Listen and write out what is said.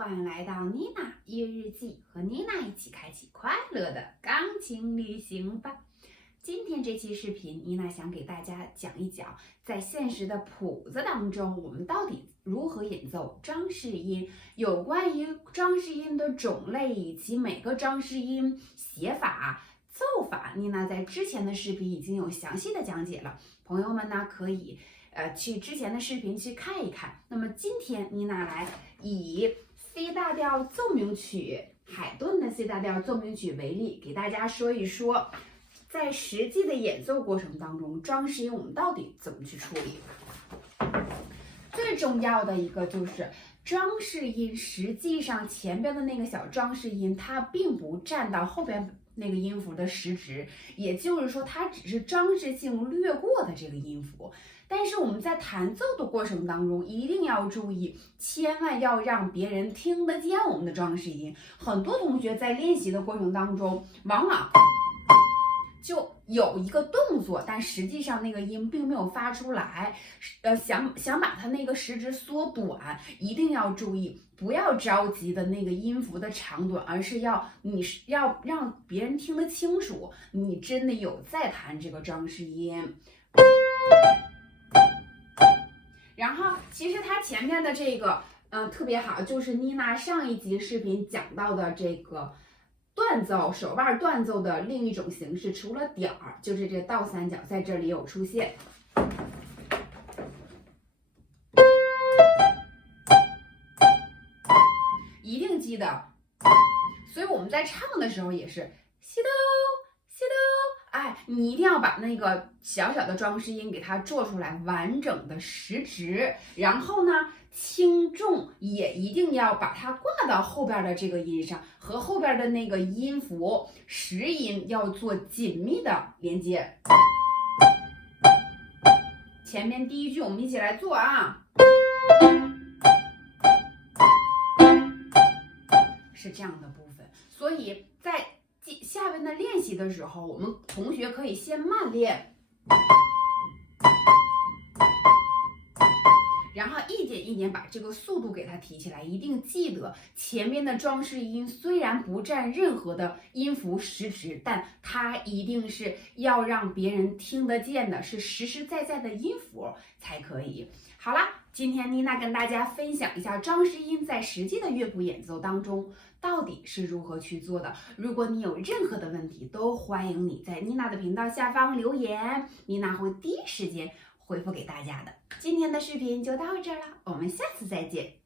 欢迎来到妮娜音乐日记，和妮娜一起开启快乐的钢琴旅行吧。今天这期视频，妮娜想给大家讲一讲，在现实的谱子当中，我们到底如何演奏装饰音，有关于装饰音的种类以及每个装饰音写法、奏法，妮娜在之前的视频已经有详细的讲解了，朋友们呢可以去之前的视频去看一看。那么今天妮娜来以 C 大调奏鸣曲，海顿的 C 大调奏鸣曲为例，给大家说一说，在实际的演奏过程当中，装饰音我们到底怎么去处理？最重要的一个就是装饰音，实际上前边的那个小装饰音，它并不占到后边那个音符的时值，也就是说，它只是装饰性略过的这个音符。但是我们在弹奏的过程当中，一定要注意，千万要让别人听得见我们的装饰音。很多同学在练习的过程当中，往往就有一个动作，但实际上那个音并没有发出来。想把它那个时值缩短，一定要注意，不要着急的那个音符的长短，而是要让别人听得清楚，你真的有在弹这个装饰音。然后其实它前面的这个特别好，就是妮娜上一集视频讲到的这个断奏，手腕断奏的另一种形式，除了点儿，就是这倒三角在这里有出现。一定记得，所以我们在唱的时候也是西哆西哆，哎，你一定要把那个小小的装饰音给它做出来，完整的时值。然后呢，轻重也一定要把它挂到后边的这个音上，和后边的那个音符实音要做紧密的连接。前面第一句我们一起来做啊，是这样的部分。所以在下面的练习的时候，我们同学可以先慢练，然后一点一点把这个速度给它提起来。一定记得前面的装饰音虽然不占任何的音符时值，但它一定是要让别人听得见的，是实实在在的音符才可以。好啦，今天妮娜跟大家分享一下装饰音在实际的乐谱演奏当中到底是如何去做的。如果你有任何的问题，都欢迎你在妮娜的频道下方留言，妮娜会第一时间回复给大家的。今天的视频就到这儿了，我们下次再见。